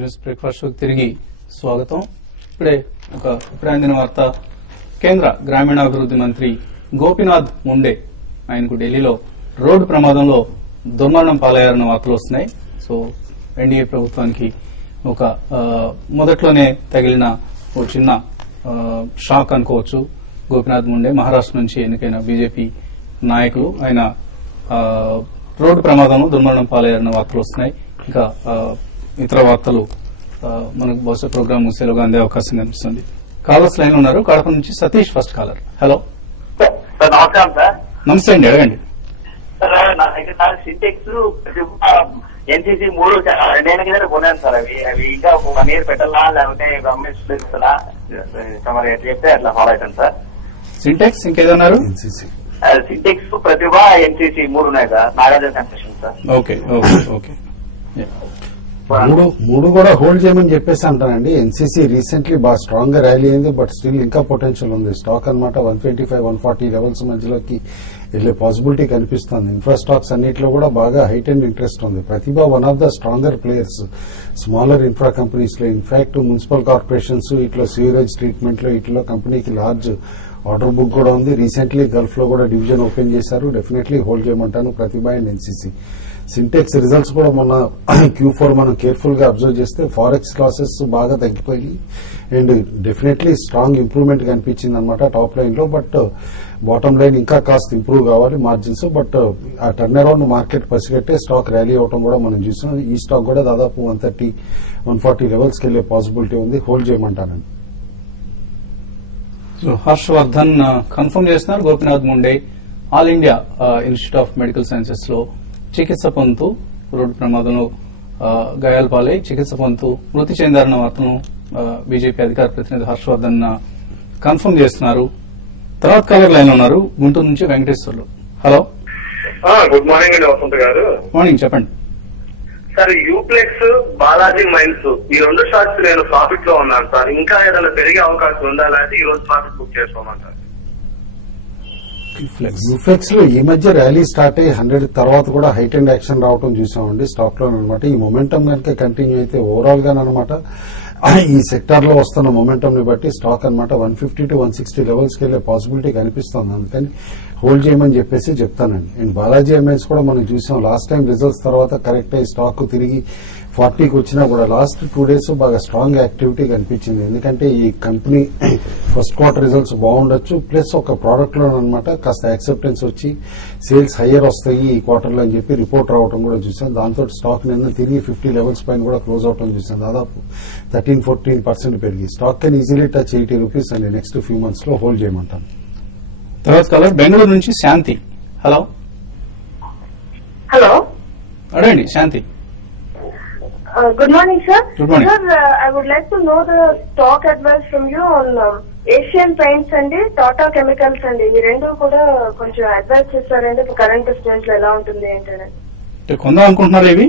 News breakfast తిరిగి స్వాగతం. ఇప్పుడే అందిన వార్త, కేంద్ర గ్రామీణాభివృద్ది మంత్రి గోపీనాథ్ ముండే ఆయనకు ఢిల్లీలో రోడ్డు ప్రమాదంలో దుర్మరణం పాలయ్యారన్న వార్తలు వస్తున్నాయి. సో ఎన్డీఏ ప్రభుత్వానికి ఒక మొదట్లోనే తగిలిన ఓ చిన్న షాక్ అనుకోవచ్చు. గోపీనాథ్ ముండే మహారాష్ట్ర నుంచి ఎన్నికైన బీజేపీ నాయకులు, ఆయన రోడ్డు ప్రమాదంలో దుర్మరణం పాలయ్యారన్న వార్తలు వస్తున్నాయి. ఇంకా ఇతర వార్తలు మనకు బహుశా ప్రోగ్రామ్ ముసేలుగా అందే అవకాశం కనిపిస్తుంది. కాలర్స్ లైన్ ఉన్నారు. కడప నుంచి Satish first caller. Hello sir, నమస్కారం సార్. నమస్తే అండి, అడగండి. సార్, నా దగ్గర సింటెక్స్ ఎన్సీసీ 3 2 కింద కొన్నాను సార్. అవి ఇంకా 1 year పెట్టాలా లేకపోతే గవర్నమెంట్ పెట్టాలా? మరి చెప్తే అట్లా ఫాలో అవుతాను సార్. సింటెక్స్ ఇంకేదన్నారు? సింటెక్స్, ప్రతిభ, ఎన్సీసీ 3 ఉన్నాయి sir. Nagarjuna construction sir. Okay okay. మూడు కూడా హోల్డ్ చేయమని చెప్పేసి అంటానండి. ఎన్సీసీ రీసెంట్లీ బాగా స్ట్రాంగ్ గా ర్యాలీ అయింది, బట్ స్టిల్ ఇంకా పొటెన్షియల్ ఉంది. స్టాక్ అనమాట 125-140 లెవెల్స్ మధ్యలోకి వెళ్లే పాసిబిలిటీ కనిపిస్తుంది. ఇన్ఫ్రా స్టాక్స్ అన్నింటిలో కూడా బాగా హైట్ అండ్ ఇంట్రెస్ట్ ఉంది. Prathibha one of the stronger players smaller infra companies లో. ఇన్ఫాక్ట్ మున్సిపల్ కార్పొరేషన్స్ ఇట్లా సీవరేజ్ ట్రీట్మెంట్ లో ఇట్లా కంపెనీకి లార్జ్ ఆర్డర్ బుక్ కూడా ఉంది. రీసెంట్లీ గల్ఫ్ లో కూడా డివిజన్ ఓపెన్ చేశారు. డెఫినెట్లీ హోల్డ్ చేయమంటాను Prathibha and NCC. Sintex results కూడా మొన్న Q4 మనం కేర్ఫుల్ గా అబ్జర్వ్ చేస్తే ఫారెక్స్ లాసెస్ బాగా తగ్గిపోయి అండ్ డెఫినెట్లీ స్ట్రాంగ్ ఇంప్రూవ్మెంట్ కనిపించింది అనమాట టాప్ లైన్ లో. బట్ బాటమ్ లైన్ ఇంకా కాస్త ఇంప్రూవ్ కావాలి మార్జిన్స్. బట్ ఆ టర్న్ అరౌండ్ మార్కెట్ పసిగట్టే స్టాక్ ర్యాలీ అవడం కూడా మనం చూసాం. ఈ స్టాక్ కూడా దాదాపు 130-140 లెవెల్స్ కి వెళ్లే పాసిబిలిటీ ఉంది. హోల్డ్ చేయమంటానండి. సో హర్షవర్ధన్ కన్ఫర్మ్ చేస్తున్నారు, Gopinath Munde all India institute of medical sciences లో చికిత్స పొందుతూ రోడ్డు ప్రమాదంలో గాయాల పాలై చికిత్స పొందుతూ మృతి చెందారన్న వార్తను బీజేపీ అధికార ప్రతినిధి హర్షవర్ధన్ కన్ఫర్మ్ చేస్తున్నారు. తర్వాత కాలర్ లైన్ ఉన్నారు, గుంటూరు నుంచి వెంకటేశ్వర్లు. హలో, గుడ్ మార్నింగ్ అండి వసంత్ గారు. మార్నింగ్, చెప్పండి సార్. యూప్లెక్స్, బాలాజీ మైన్స్ ఈ 2 స్టాక్స్ నేను ప్రాఫిట్ లో ఉన్నాను సార్. ఇంకా ఏదైనా పెరిగే అవకాశం ఉందా, లేకపోతే ఈ రోజు ప్రాఫిట్ బుక్ చేసుకోమంటారు? యూఫ్లెక్స్ లో ఈ మధ్య ర్యాలీ స్టార్ట్ అయ్యి 100 తర్వాత కూడా హైట్ అండ్ యాక్షన్ రావడం చూసామండి స్టాక్ లో అనమాట. ఈ మొమెంటం కనుక కంటిన్యూ అయితే ఓవరాల్ గా అనమాట ఈ సెక్టార్ లో వస్తున్న మొమెంటం ని బట్టి స్టాక్ అనమాట 150-160 లెవెల్స్ కి వెళ్లే పాసిబిలిటీ కనిపిస్తుంది. అందుకని హోల్డ్ చేయమని చెప్పేసి చెప్తానండి. అండ్ బాలాజీ ఎంఐస్ కూడా మనం చూసాం లాస్ట్ టైం రిజల్ట్స్ తర్వాత కరెక్ట్ అయ్యి స్టాక్ తిరిగి 40కి వచ్చినా కూడా లాస్ట్ 2 days బాగా స్ట్రాంగ్ యాక్టివిటీ కనిపించింది. ఎందుకంటే ఈ కంపెనీ ఫస్ట్ క్వార్టర్ రిజల్ట్స్ బాగుండొచ్చు, ప్లస్ ఒక ప్రోడక్ట్ లో అనమాట కాస్త యాక్సెప్టెన్స్ వచ్చి సేల్స్ హయ్యర్ వస్తాయి ఈ క్వార్టర్ లో అని చెప్పి రిపోర్ట్ రావడం కూడా చూసాం. దాంతో స్టాక్ నిన్న తిరిగి 50 లెవెల్స్ పైన కూడా క్లోజ్ అవడం చూసాం. దాదాపు 13-14% పెరిగి stock can easily touch 80 rupees అండి. నెక్స్ట్ ఫ్యూ మంత్స్ లో హోల్డ్ చేయమంటాను. తర్వాత కాలర్ బెంగళూరు నుంచి శాంతి. హలో హలో, అడగండి శాంతి. good morning sir. Good morning. Sir, I would like to know the stock advice from you on Asian Paints and Tata Chemicals and ఈ రెండు కూడా కొంచెం advice చేస్తారండి. Current stage లో ఎలా ఉంటుంది ఏంటంటే కొందాం అనుకుంటున్నారా ఇవి?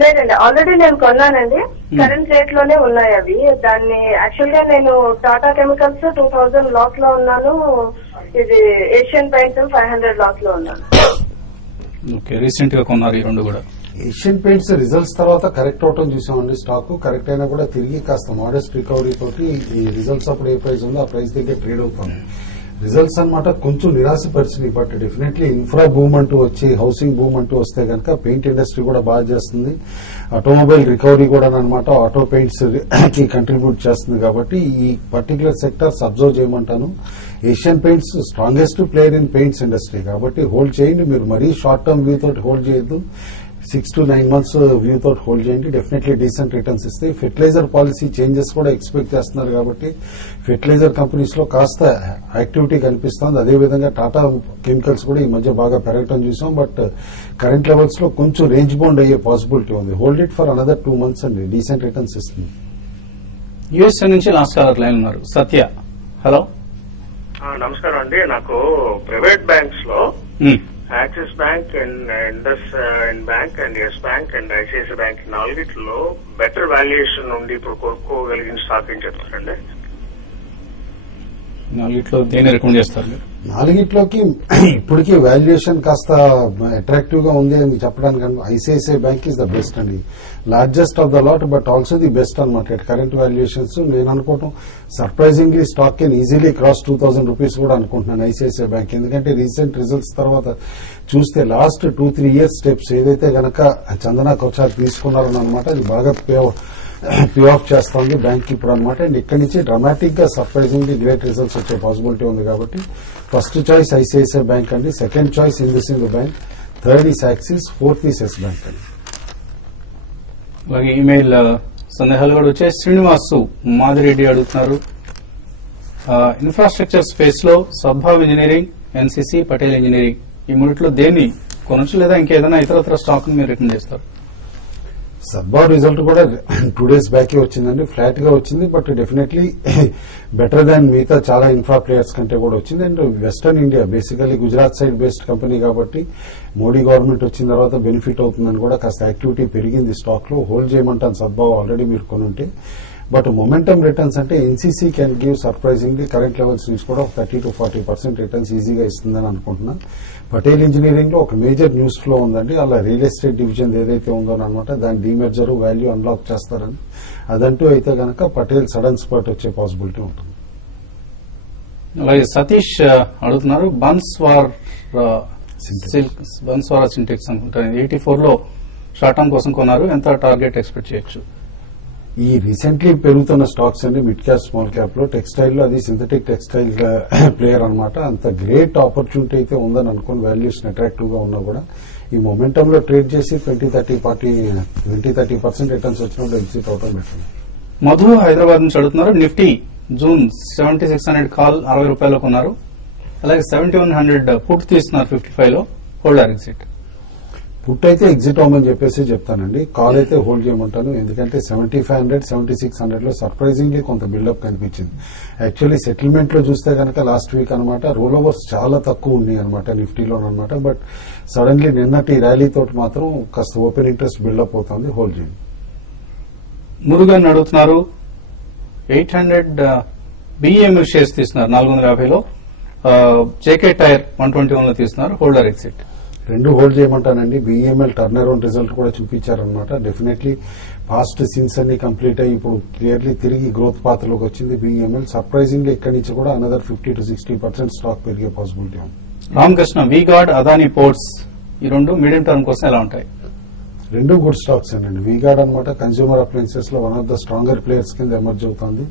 లేదండి, ఆల్రెడీ నేను కొన్నానండి. కరెంట్ రేట్ లోనే ఉన్నాయి అవి. దాన్ని యాక్చువల్ గా నేను టాటా కెమికల్స్ 2000 లాస్ లో ఉన్నాను. ఇది ఏషియన్ పెయింట్స్ 500 లాస్ లో ఉన్నాను. ఓకే, రీసెంట్ గా కొన్నారు ఈ రెండు కూడా. ఏషియన్ పెయింట్స్ రిజల్ట్స్ తర్వాత కరెక్ట్ అవటం చూసామండి. స్టాక్ కరెక్ట్ అయినా కూడా తిరిగి కాస్త మోడెస్ట్ రికవరీ తోటి ఈ రిజల్ట్స్ అప్పుడు ఏ ప్రైస్ ఉందో ఆ ప్రైస్ దగ్గర ట్రేడ్ అవుతుంది. రిజల్ట్స్ అనమాట కొంచెం నిరాశపరిచినాయి. బట్ డెఫినెట్లీ ఇన్ఫ్రా బూమ్ అంటూ వచ్చి హౌసింగ్ బూమ్ అంటూ వస్తే కనుక పెయింట్ ఇండస్ట్రీ కూడా బాగా చేస్తుంది. ఆటోమొబైల్ రికవరీ కూడా అనమాట ఆటో పెయింట్స్ కి కంట్రిబ్యూట్ చేస్తుంది. కాబట్టి ఈ పర్టికులర్ సెక్టర్స్ అబ్జర్వ్ చేయమంటాను. Asian Paints strongest player in paints industry కాబట్టి హోల్డ్ చేయండి. మీరు మరీ షార్ట్ టర్మ్ వ్యూ తోటి హోల్డ్ చేయొద్దు. 6 to 9 months వ్యూ తోటి హోల్డ్ చేయండి. డెఫినెట్లీ డీసెంట్ రిటర్న్స్ ఇస్తాయి. ఫెర్టిలైజర్ పాలసీ చేంజెస్ కూడా ఎక్స్పెక్ట్ చేస్తున్నారు కాబట్టి ఫెర్టిలైజర్ కంపెనీస్ లో కాస్త యాక్టివిటీ కనిపిస్తుంది. అదేవిధంగా టాటా కెమికల్స్ కూడా ఈ మధ్య బాగా పెరగటం చూసాం. బట్ కరెంట్ లెవెల్స్ లో కొంచెం రేంజ్ బౌండ్ అయ్యే పాసిబిలిటీ ఉంది. Hold it for another 2 months అండి. డీసెంట్ రిటర్న్స్ ఇస్తుంది. యుఎస్ఏ నుంచి లాస్ట్ కాలర్ లైన్ ఉన్నారు, సత్య. హలో, నమస్కారం అండి. నాకు ప్రైవేట్ బ్యాంక్స్ లో Axis bank and Indus bank and Yes bank and ICICI bank 4 better valuation నుండి ఇప్పుడు కొనుక్కోగలిగిన స్టాక్ ఏం చెప్తారండి? నాలుగిట్లో దేన్ని రికమెండ్ చేస్తారు మీరు? నాలుగిట్లోకి ఇప్పటికీ వాల్యుయేషన్ కాస్త అట్రాక్టివ్ గా ఉంది అని చెప్పడానికి ICICI bank is the best అండి. Largest of the lot but also the best అనమాట ఎట్ కరెంట్ వాల్యుయేషన్స్. నేను అనుకోవటం surprisingly stock can easily cross 2000 rupees కూడా అనుకుంటున్నాను ఐసిఐసిఐ బ్యాంక్. ఎందుకంటే రీసెంట్ రిజల్ట్స్ తర్వాత చూస్తే లాస్ట్ 2-3 ఇయర్స్ స్టెప్స్ ఏదైతే గనక చందనా కొచార్ తీసుకున్నారని అనమాట అది బాగా పే ఆఫ్ చేస్తోంది బ్యాంక్ ఇప్పుడు అనమాట. అండ్ ఇక్కడి నుంచి డ్రమాటిక్ గా సర్ప్రైజింగ్లీ గ్రేట్ రిజల్ట్స్ వచ్చే పాసిబిలిటీ ఉంది కాబట్టి ఫస్ట్ చాయిస్ ఐసిఐసిఐ బ్యాంక్ అండి, second choice Sindhu bank, third is Axis, fourth is Yes bank అండి. అలాగే ఈమెయిల్ సందేహాలు కూడా వచ్చాయి. శ్రీనివాసు మాదిరెడ్డి అడుగుతున్నారు, ఇన్ఫ్రాస్ట్రక్చర్ స్పేస్ లో Sadbhav engineering, NCC, Patel engineering ఈ మూడిట్లో దేన్ని కొనొచ్చు లేదా ఇంకేదైనా ఇతరత్ర స్టాక్ మీరు రికమెండ్ చేస్తారు? సద్భావ్ రిజల్ట్ కూడా 2 days బ్యాక్ వచ్చిందండి, ఫ్లాట్ గా వచ్చింది. బట్ డెఫినెట్లీ బెటర్ దాన్ మిగతా చాలా ఇన్ఫ్రా ప్లేయర్స్ కంటే కూడా వచ్చింది. And western India basically Gujarat side based company కాబట్టి మోడీ గవర్నమెంట్ వచ్చిన తర్వాత బెనిఫిట్ అవుతుందని కూడా కాస్త యాక్టివిటీ పెరిగింది స్టాక్ లో. హోల్డ్ చేయమంటాను సద్భావ్ ఆల్రెడీ మీరు కొనుంటే. బట్ మొమెంటమ్ రిటర్న్స్ అంటే NCC can give surprisingly current levels నుంచి కూడా 30-40% రిటర్న్స్ ఈజీగా ఇస్తుందని అనుకుంటున్నాను. పటేల్ ఇంజనీరింగ్ లో ఒక మేజర్ న్యూస్ ఫ్లో ఉందండి, అలా రియల్ ఎస్టేట్ డివిజన్ ఏదైతే ఉందో అనమాట దాని డీమెర్జర్ వాల్యూ అన్లాక్ చేస్తారని. అదంటూ అయితే గనక పటేల్ సడన్ స్పాట్ వచ్చే పాసిబిలిటీ ఉంటుంది. అలాగే సతీష్ అడుగుతున్నారు, బన్స్వారా సింటెక్స్ అనుకుంటాను 84 లో షార్ట్ టర్మ్ కోసం కొన్నారు, ఎంత టార్గెట్ ఎక్స్పెక్ట్ చేయొచ్చు? ఈ రీసెంట్లీ పెరుగుతున్న స్టాక్స్ అన్ని మిడ్ క్యాప్ స్మాల్ క్యాప్ లో టెక్స్టైల్ లో అది సింథటిక్ టెక్స్టైల్ ప్లేయర్ అనమాట. అంత గ్రేట్ ఆపర్చునిటీ అయితే ఉందని అనుకుని వాల్యూషన్ అట్రాక్టివ్ గా ఉన్నా కూడా ఈ మొమెంటమ్ లో ట్రేడ్ చేసి 20-30% రిటర్న్స్ వచ్చినప్పుడు ఎగ్జిట్ అవడం బెటర్. మధు హైదరాబాద్ నుంచి అడుగుతున్నారు, నిఫ్టీ జూన్ 7600 కాల్ 60 రూపాయలు కొన్నారు, అలాగే 7100 పుట్ తీస్తున్నారు 55 లో, హోల్డ్ ఆర్ ఎగ్జిట్? పుట్ అయితే ఎగ్జిట్ అవ్వమని చెప్పేసి చెప్తానండి, కాల్ అయితే హోల్డ్ చేయమంటాను. ఎందుకంటే 7500-7600 లో సర్ప్రైజింగ్లీ కొంత బిల్డప్ కనిపించింది. యాక్చువల్లీ సెటిల్మెంట్ లో చూస్తే కనుక లాస్ట్ వీక్ అనమాట రోల్ ఓవర్స్ చాలా తక్కువ ఉన్నాయి అనమాట నిఫ్టీలో అనమాట. బట్ సడన్లీ నిన్నటి ర్యాలీ తోటి మాత్రం కాస్త ఓపెన్ ఇంట్రెస్ట్ బిల్డప్ అవుతుంది, హోల్డ్ చేయండి. మురుగన్ అడుగుతున్నారు, 800 బిఎంఎల్ షేర్స్ తీస్తున్నారు 450 లో, జేకే టైర్ 121 లో తీస్తున్నారు, హోల్డ్ ఆర్ ఎగ్జిట్? రెండు హోల్డ్ చేయమంటానండి. బిఈఎంఎల్ టర్న్ అరౌండ్ రిజల్ట్ కూడా చూపించారనమాట. డెఫినెట్లీ పాస్ట్ సిన్స్ అన్ని కంప్లీట్ అయ్యి ఇప్పుడు క్లియర్లీ తిరిగి గ్రోత్ పాత్రలోకి వచ్చింది బిఈఎంఎల్. సర్ప్రైజింగ్లీ ఇక్కడి నుంచి కూడా అనదర్ 50-60% స్టాక్ పెరిగే పాసిబిలిటీ ఉంది. రామకృష్ణ, వీగార్డ్, అదానీ పోర్ట్స్ ఈ రెండు మీడియం టర్మ్ కోసం ఎలా ఉంటాయి? రెండు గుడ్ స్టాక్స్ అండి. వీగార్డ్ అనమాట కన్స్యూమర్ అప్లయన్సెస్ లో one of the stronger players కింద ఎమర్జ్ అవుతుంది.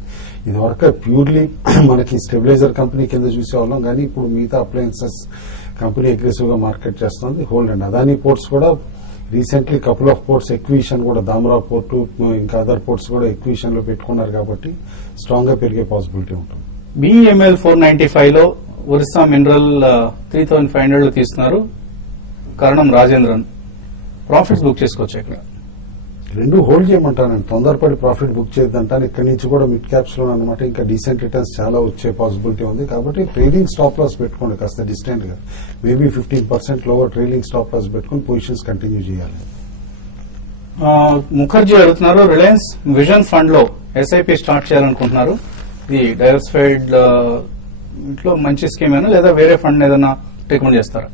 ఇది వరకు ప్యూర్లీ మనకి స్టెబిలైజర్ కంపెనీ కింద చూసేవాళ్ళం, కానీ ఇప్పుడు మిగతా అప్లయన్సెస్ కంపెనీ అగ్రెసివ్ గా మార్కెట్ చేస్తుంది, హోల్డ్ అండి. అదానీ పోర్ట్స్ కూడా recently couple of ports acquisition కూడా దామరా పోర్టు ఇంకా అదర్ పోర్ట్స్ కూడా ఎక్విషన్ లో పెట్టుకున్నారు కాబట్టి స్ట్రాంగ్ గా పెరిగే పాసిబిలిటీ ఉంటుంది. బిఎంఎల్ 495 లో, ఒరిస్సా మినరల్ 3500 లో తీస్తున్నారు, కారణం రాజేంద్రన్, ప్రాఫిట్స్ బుక్ చేసుకోవచ్చు ఇక్కడ? రెండు హోల్డ్ చేయమంటానండి, తొందరపడి ప్రాఫిట్ బుక్ చేయొద్దంటాను. ఇక్కడి నుంచి కూడా మిడ్ క్యాప్స్ లో అనమాట ఇంకా డీసెంట్ రిటర్న్స్ చాలా వచ్చే పాసిబిలిటీ ఉంది కాబట్టి ట్రైలింగ్ స్టాప్ లాస్ పెట్టుకోండి కాస్త డిస్టెంట్ గా, maybe 15% lower trailing stop loss పెట్టుకుని పొజిషన్స్ కంటిన్యూ చేయాలి. ముఖర్జీ అడుగుతున్నారు, రిలయన్స్ విజన్ ఫండ్ లో ఎస్ఐపి స్టార్ట్ చేయాలనుకుంటున్నారు, ఇది డైవర్సిఫైడ్ ఇంట్లో మంచి స్కీమ్ అయినా లేదా వేరే ఫండ్ ఏదైనా రికమెండ్ చేస్తారా?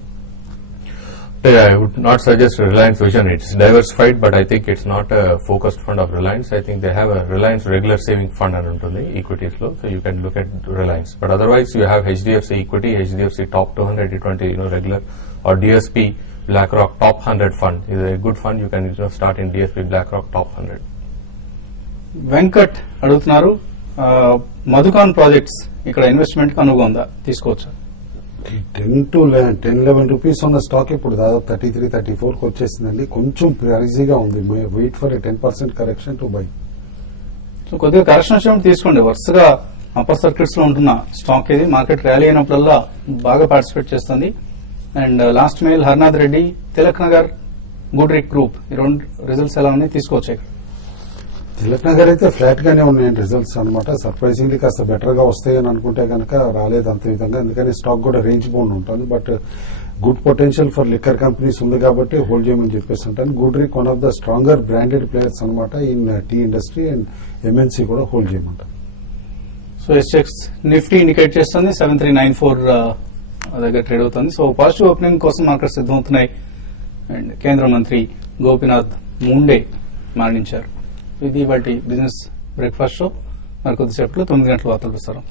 I would not suggest Reliance Vision. It's diversified, but I think it's not a focused fund of Reliance. I think they have a Reliance regular saving fund and ఉంటుంది equities లో, so you can look at Reliance. But otherwise, you have HDFC equity, HDFC top 220, regular, or DSP BlackRock top 100 fund is a good fund. You can start in DSP BlackRock top 100. Venkat అడుగుతున్నారు, Madhucon projects ఇక్కడ investment కు అనువుగా ఉందా, తీసుకోవచ్చా? 10-11 rupees ఉన్న stock ఇప్పుడు దాదాపు 33-34 కి వచ్చేసిందండి. కొంచెం ప్రైజీగా ఉంది, wait for 10% correction to buy. So కొద్దిగా కరెక్షన్ వచ్చినప్పుడు తీసుకోండి. వరుసగా అప్పర్ సర్క్యూట్స్ లో ఉంటున్న స్టాక్ ఇది, మార్కెట్ ర్యాలీ అయినప్పుడల్లా బాగా పార్టిసిపేట్ చేస్తుంది. And last mail Harnath Reddy, Tilak Nagar, Goodricke group ఈ రెండు రిజల్ట్స్ ఎలా ఉన్నాయి, తీసుకోవచ్చు ఇక్కడ? తిలక్ నగర్ అయితే ఫ్లాట్ గానే ఉన్నాయండి రిజల్ట్స్ అనమాట. సర్ప్రైజింగ్లీ కాస్త బెటర్ గా వస్తాయని అనుకుంటే కనుక రాలేదు అంత విధంగా, ఎందుకని స్టాక్ కూడా రేంజ్ బౌండ్ ఉంటుంది. But good potential for liquor companies ఉంది కాబట్టి హోల్డ్ చేయమని చెప్పేసి అంటాను. Goodricke one of the stronger branded players అనమాట in tea industry, and MNC కూడా హోల్డ్ చేయమంటారు. సో ఎస్ఎక్స్ నిఫ్టీ ఇండికేట్ చేస్తుంది 7394 దగ్గర ట్రేడ్ అవుతుంది. సో పాజిటివ్ ఓపెనింగ్ కోసం మార్కెట్ సిద్దమవుతున్నాయి. అండ్ కేంద్ర మంత్రి గోపీనాథ్ ముండే మరణించారు. ఇది వాటి బిజినెస్ బ్రేక్ఫాస్ట్ షో. మరి కొద్దిసేపట్లో 9 గంటల వార్తలు ప్రసారం.